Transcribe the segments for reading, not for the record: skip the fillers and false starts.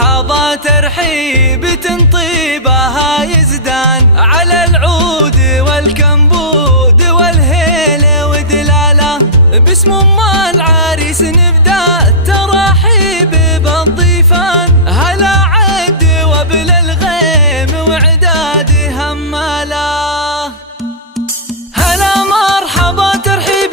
مرحبا ترحيب طيبها يزدان على العود والكمبود والهيل ودلاله. باسم ام العريس نبدا التراحيب بالضيفان، هلا عد وبل الغيم وعداد هماله. هلا مرحبا ترحيب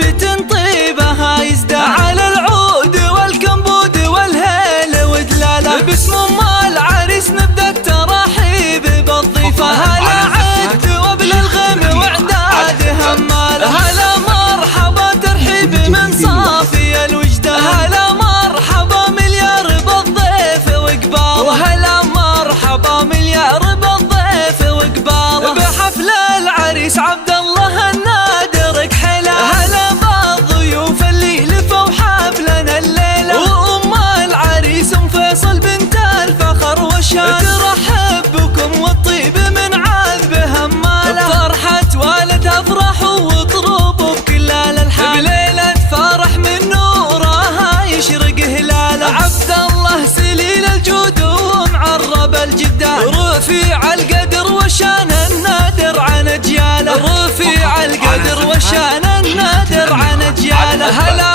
طيبها يزدان على العود والكمبود والهيل ودلاله. باسم ام العريس نبدا التراحيب بالضيفان، هلا عد وبل الغيم وعداد هماله. هلا مرحبا ترحيب من صافي الوجدان، هلا مرحبا مليار بالضيف وقباله. وهلا مرحبا مليار بالضيف وقباله. بحفل العريس عبد الله النادر كحيله، هلا بالضيوف اللي لفوا حفلنا الليله. وام العريس ام فيصل بنت الفخر والشان، ترحب بكم والطيب من عذب هماله. بفرحة والد افرحوا واطربوا بكل الالحان، بليلة فرح من نورها يشرق هلاله. عبد الله سليل الجود ومعرب الجدان، رفيع القدر والشان النادر عن اجياله. رفيع القدر والشان النادر عن اجياله. هلا